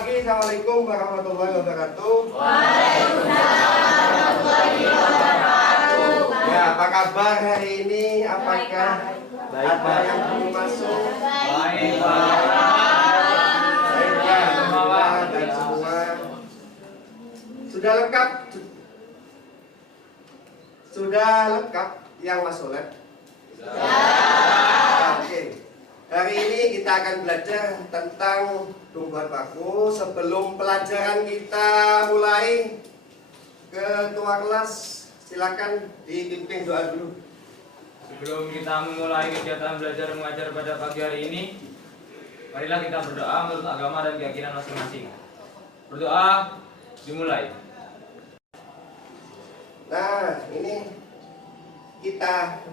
pagi, Assalamualaikum warahmatullahi wabarakatuh. Waalaikumsalam warahmatullahi wabarakatuh. Ya, apa kabar hari ini? Apakah ada yang belum masuk? Baik, Baik, ya, semua dan semua sudah lengkap. Sudah lengkap yang masuk lab? Oke. Hari ini kita akan belajar tentang tumbuhan baku. Sebelum pelajaran kita mulai, ketua kelas silakan dipimpin doa dulu. Sebelum kita memulai kegiatan belajar mengajar pada pagi hari ini, marilah kita berdoa menurut agama dan keyakinan masing-masing. Berdoa dimulai. Nah, ini kita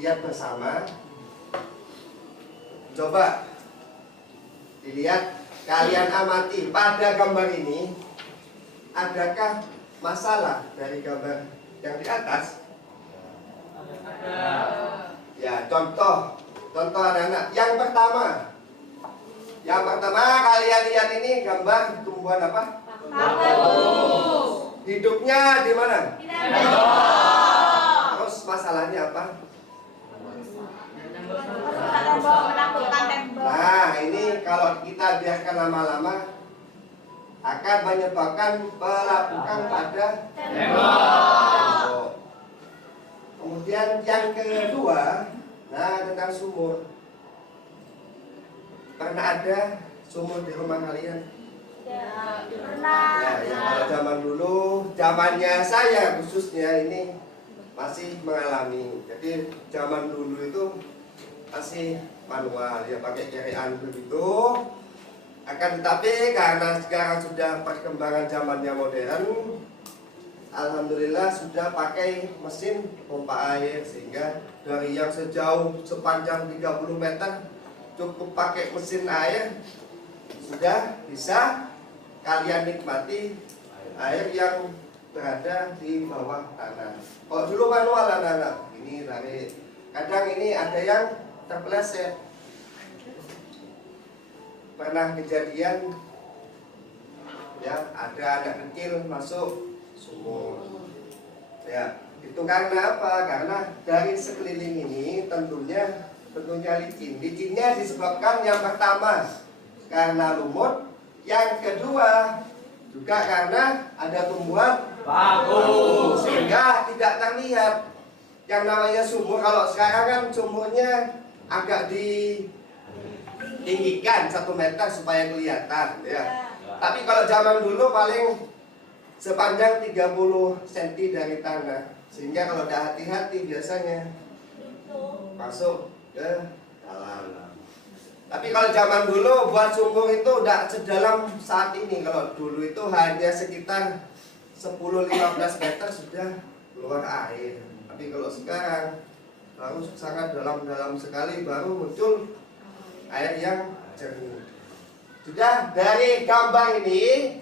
lihat bersama. Coba dilihat, kalian amati pada gambar ini, adakah masalah dari gambar yang di atas? Ya, contoh anak-anak. Yang pertama kalian lihat ini gambar tumbuhan apa? Hidupnya di mana? Terus masalahnya apa? Nah, ini kalau kita biarkan lama-lama akan menyebabkan pelapukan pada tembok. Kemudian yang kedua, nah tentang sumur. Pernah ada sumur di rumah kalian? Ya, kalau zaman dulu, zamannya saya khususnya ini masih mengalami. Jadi zaman dulu itu masih manual, ya pakai carian begitu. Akan tetapi karena sekarang sudah perkembangan zamannya modern, alhamdulillah sudah pakai mesin pompa air, sehingga dari yang sepanjang 30 meter cukup pakai mesin air sudah bisa kalian nikmati air yang berada di bawah tanah. Kalau dulu manual anak-anak, ini dari kadang ini ada yang terpeleset. Pernah kejadian ya, ada anak kecil masuk sumur. Ya, itu karena apa? Karena dari sekeliling ini tentunya licin. Licinnya disebabkan yang pertama karena lumut, yang kedua juga karena ada tumbuhan baku sehingga tidak terlihat. Yang namanya sumur, kalau sekarang kan sumurnya agak ditinggikan 1 meter supaya kelihatan ya. Tapi kalau zaman dulu paling sepanjang 30 cm dari tanah, sehingga kalau tidak hati-hati biasanya masuk ke dalam. Tapi kalau zaman dulu buat sumur itu tidak sedalam saat ini. Kalau dulu itu hanya sekitar 10-15 meter sudah keluar air. Tapi kalau sekarang baru sangat dalam sekali, baru muncul air yang jernih. Sudah dari gambar ini,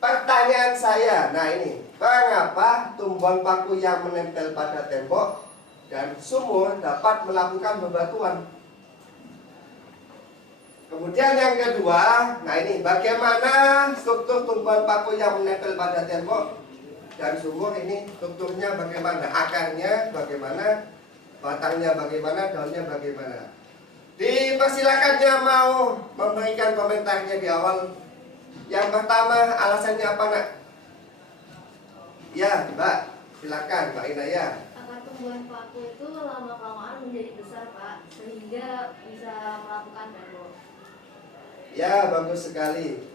pertanyaan saya, nah ini, mengapa tumbuhan paku yang menempel pada tembok dan sumur dapat melakukan bebatuan? Kemudian yang kedua, nah ini, bagaimana struktur tumbuhan paku yang menempel pada tembok dan sumur ini, strukturnya bagaimana, akarnya bagaimana, batangnya bagaimana, daunnya bagaimana. Dipersilakan yang mau memberikan komentarnya di awal. Yang pertama, alasannya apa nak? Ya Mbak, silakan Mbak Inaya. Akar tumbuhan paku itu lama-kelamaan menjadi besar Pak, sehingga bisa melakukan tembok. Ya, bagus sekali.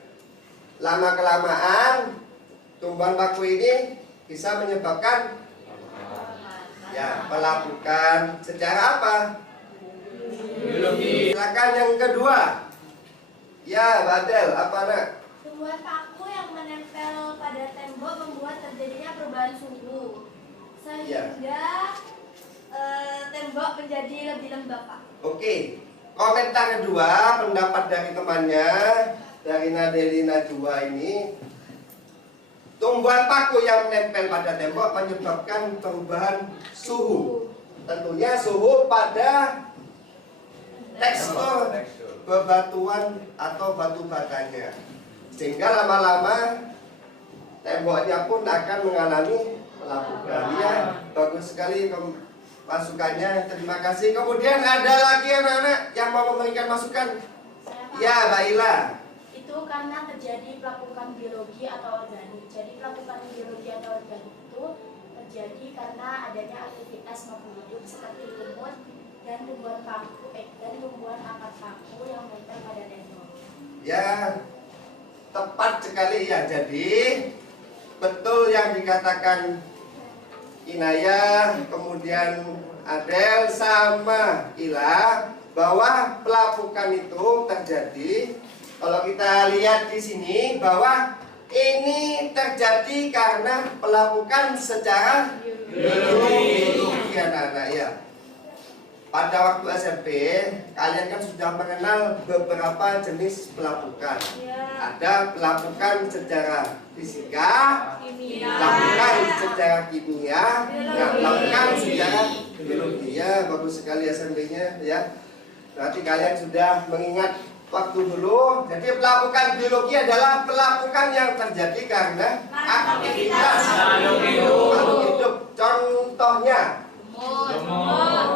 Lama-kelamaan tumbuhan paku ini bisa menyebabkan ya pelapukan. Secara apa? Biologi. Silakan yang kedua. Ya, Badel, apa nak? Tumbuhan paku yang menempel pada tembok membuat terjadinya perubahan suhu, sehingga tembok menjadi lebih lembab Pak. Oke. Komentar kedua, pendapat dari temannya, dari Nadelina Jua ini, tumbuhan paku yang menempel pada tembok menyebabkan perubahan suhu. Tentunya suhu pada tekstur bebatuan atau batu batanya, sehingga lama-lama temboknya pun akan mengalami pelapukan. Ya, bagus sekali masukannya, terima kasih. Kemudian ada lagi anak-anak yang mau memberikan masukan. Ya, Mbak Ila. Itu karena terjadi pelapukan biologi atau organik. Jadi pelapukan biologi atau organik itu terjadi karena adanya aktivitas makhluk hidup seperti lumut dan tumbuhan paku dan tumbuhan akar paku yang menempel pada tembok. Ya, tepat sekali ya. Jadi betul yang dikatakan Inaya, kemudian Adel sama Ila, bahwa pelapukan itu terjadi. Kalau kita lihat di sini bahwa ini terjadi karena pelapukan secara biologi, anak-anak ya. Pada waktu SMP, kalian kan sudah mengenal beberapa jenis pelapukan. Ada pelapukan secara fisika, pelapukan secara kimia, pelapukan secara biologi. Ya, bagus sekali SMP-nya ya. Berarti kalian sudah mengingat waktu dulu. Jadi pelapukan biologi adalah pelapukan yang terjadi karena aktivitas makhluk hidup. Contohnya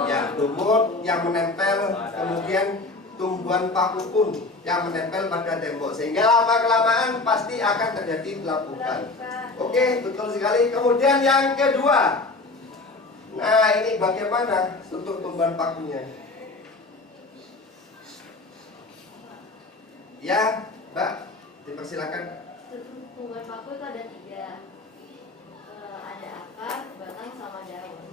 ya, lumut yang menempel, kemudian tumbuhan paku pun yang menempel pada tembok, sehingga lama-kelamaan pasti akan terjadi pelapukan. Oke, betul sekali. Kemudian yang kedua, nah ini bagaimana untuk tumbuhan pakunya? Ya, Mbak, dipersilakan. Tumbuhan paku itu ada 3, ada akar, batang, sama daun.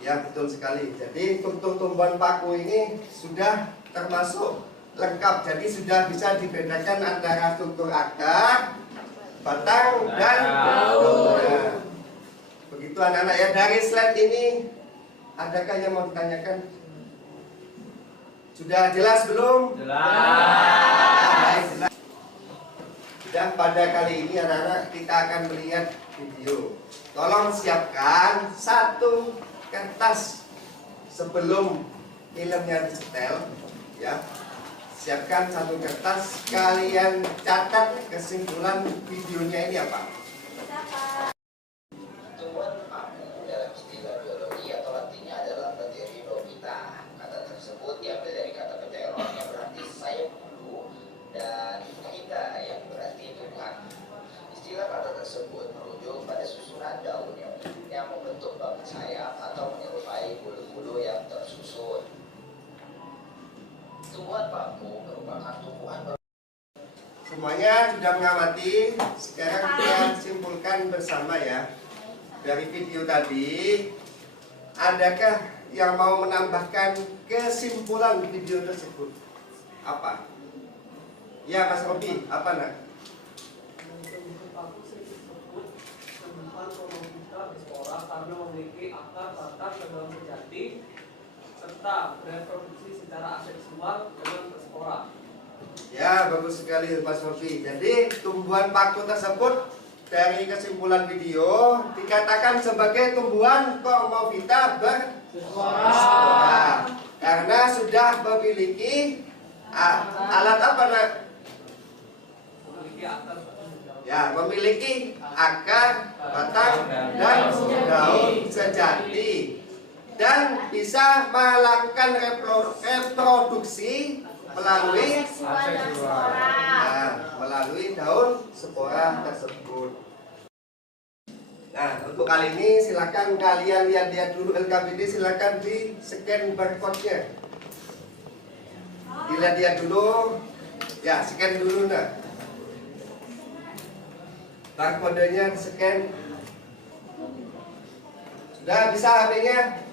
Ya, betul sekali. Jadi untuk tumbuhan paku ini sudah termasuk lengkap. Jadi sudah bisa dibedakan antara struktur akar, batang, dan daun. Nah, begitu anak-anak ya. Dari slide ini, adakah yang mau ditanyakan? Sudah jelas belum? Jelas. Dan pada kali ini anak-anak kita akan melihat video. Tolong siapkan 1 kertas sebelum filmnya disetel ya. Siapkan 1 kertas, kalian catat kesimpulan videonya ini apa? Tumbuhan paku dalam istilah biologi atau artinya adalah Pteridophyta. Kata tersebut diambil dari kata pteron yang berarti sayap bulu dan kita yang berarti tumbuhan. Istilah kata tersebut merujuk pada susunan daun yang membentuk bangun sayap atau menyerupai bulu-bulu yang tersusun. Tumbuhan paku merupakan tumbuhan Semuanya sudah mengamati. Sekarang kita simpulkan bersama ya. Dari video tadi, adakah yang mau menambahkan kesimpulan video tersebut? Apa? Ya, Mas Robi, apa nak? Karena memiliki akar, batang, dan daun sejati serta bereproduksi secara aseksual dengan berspora. Ya, bagus sekali Mas Robi. Jadi tumbuhan paku tersebut dari kesimpulan video dikatakan sebagai tumbuhan Cormovita berspora karena sudah memiliki alat apa nak? Memiliki akar, Ya, memiliki akar, batang, dan daun sejati, dan bisa melakukan reproduksi melalui melalui daun spora tersebut. Nah, untuk kali ini silakan kalian lihat dulu LKPD, silakan di scan barcode-nya. Dilihat dulu, ya scan dulu nak. Barcode-nya scan. Sudah bisa HP-nya?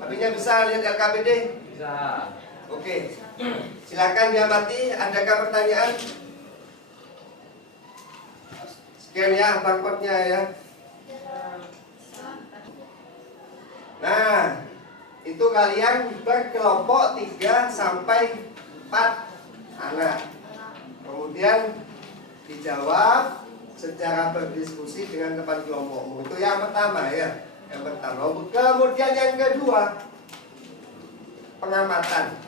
HP-nya bisa lihat LKPD? Bisa. Oke. Silakan diamati, adakah pertanyaan? Scan ya barcode-nya ya. Nah, itu kalian berkelompok 3 sampai 4 anak. Kemudian dijawab secara berdiskusi dengan teman kelompokmu. Itu yang pertama ya. Yang pertama. Kemudian yang kedua, pengamatan.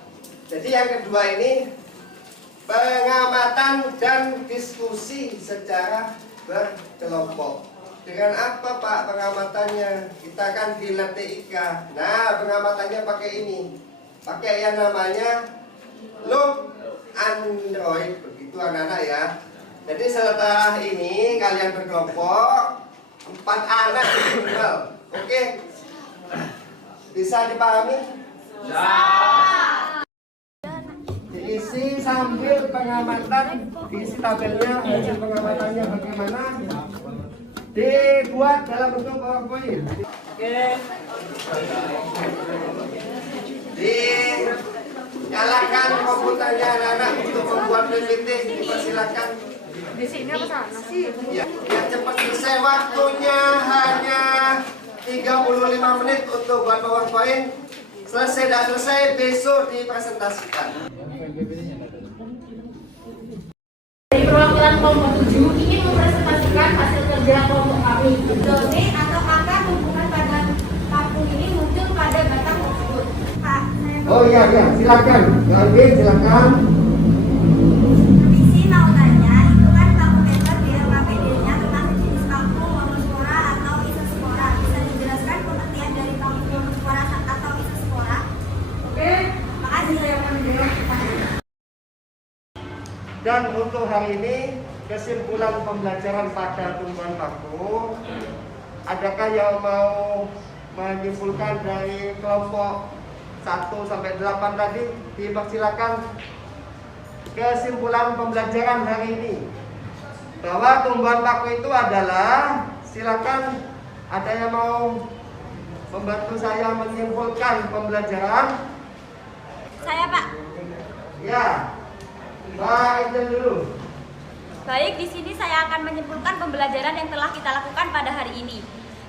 Jadi yang kedua ini pengamatan dan diskusi secara berkelompok. Dengan apa Pak pengamatannya? Kita kan di lab TIK. Nah, pengamatannya pakai ini. Pakai yang namanya loop Android. Begitu anak-anak ya. Jadi setelah ini kalian berkelompok 4 anak minimal. Oke? Bisa dipahami? Diisi sambil pengamatan, diisi tabelnya, hasil pengamatannya bagaimana, dibuat dalam bentuk PowerPoint. Dinyalakan komputernya anak-anak untuk membuat PPT, dipersilakan. Di sini apa sana sih? Ya, biar cepat selesai, waktunya hanya 35 menit untuk buat PowerPoint. Selesai dan selesai besok dipresentasikan. Dari perwakilan kelompok 7 ingin mempresentasikan hasil kerja kelompok kami. Zone atau angka tumpukan pada paku ini muncul pada batang tersebut. Pak, Oh iya, silakan. Oke, silakan. Permisi mau tanya, itu kan paku meter BLKPD-nya tentang jenis paku homospora atau isospora. Bisa dijelaskan pengertian dari paku homospora atau isospora? Oke, makasih saya akan menjawab pertanyaan. Dan untuk hari ini kesimpulan pembelajaran pada tumbuhan paku, adakah yang mau menyimpulkan dari kelompok 1 sampai 8 tadi? Dipersilakan. Kesimpulan pembelajaran hari ini bahwa tumbuhan paku itu adalah, silakan ada yang mau membantu saya menyimpulkan pembelajaran? Saya Pak. Ya, Pak Ijel dulu. Baik, di sini saya akan menyimpulkan pembelajaran yang telah kita lakukan pada hari ini.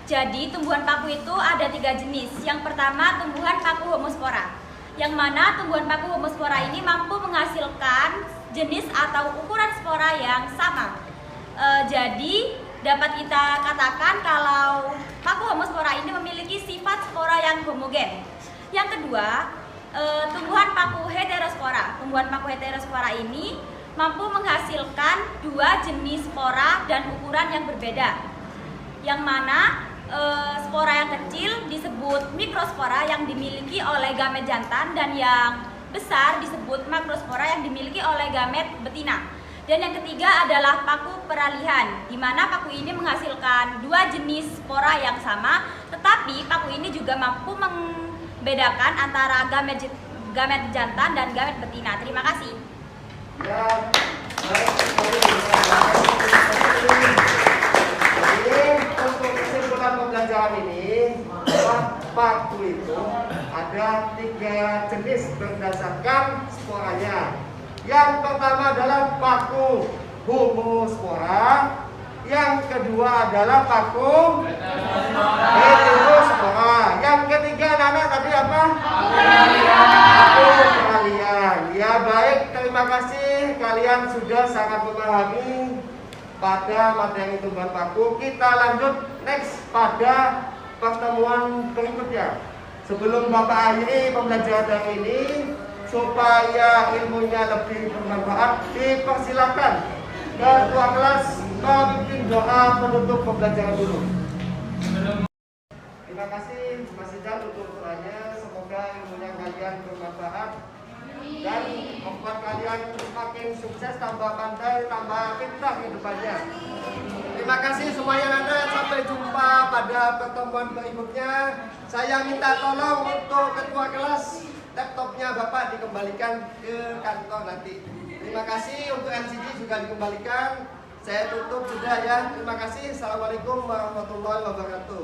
Jadi, tumbuhan paku itu ada 3 jenis. Yang pertama, tumbuhan paku homospora. Yang mana tumbuhan paku homospora ini mampu menghasilkan jenis atau ukuran spora yang sama. Jadi, dapat kita katakan kalau paku homospora ini memiliki sifat spora yang homogen. Yang kedua, tumbuhan paku heterospora. Tumbuhan paku heterospora ini mampu menghasilkan 2 jenis spora dan ukuran yang berbeda. Yang mana spora yang kecil disebut mikrospora yang dimiliki oleh gamet jantan, dan yang besar disebut makrospora yang dimiliki oleh gamet betina. Dan yang ketiga adalah paku peralihan, di mana paku ini menghasilkan 2 jenis spora yang sama, tetapi paku ini juga mampu membedakan antara gamet jantan dan gamet betina. Terima kasih. Ya, baik. Jadi untuk kesimpulan pembelajaran ini, bahwa paku itu ada 3 jenis berdasarkan sporanya. Yang pertama adalah paku homospora, yang kedua adalah paku heterospora, yang ketiga anak-anak tadi apa? Paku peralihan. Ya baik, terima kasih, kalian sudah sangat memahami pada materi tumbuhan paku. Kita lanjut next pada pertemuan berikutnya. Sebelum Bapak akhiri pembelajaran hari ini, supaya ilmunya lebih bermanfaat, dipersilakan ketua kelas memimpin doa penutup pembelajaran dulu. Terima kasih Mas Idan untuk doanya. Semoga ilmunya kalian bermanfaat dan membuat kalian semakin sukses, tambah pandai, tambah pintar ke depannya. Terima kasih semuanya anak. Sampai jumpa pada pertemuan berikutnya. Saya minta tolong untuk ketua kelas, laptopnya Bapak dikembalikan ke kantor nanti. Terima kasih, untuk LCD juga dikembalikan. Saya tutup sudah ya. Terima kasih. Assalamualaikum warahmatullahi wabarakatuh.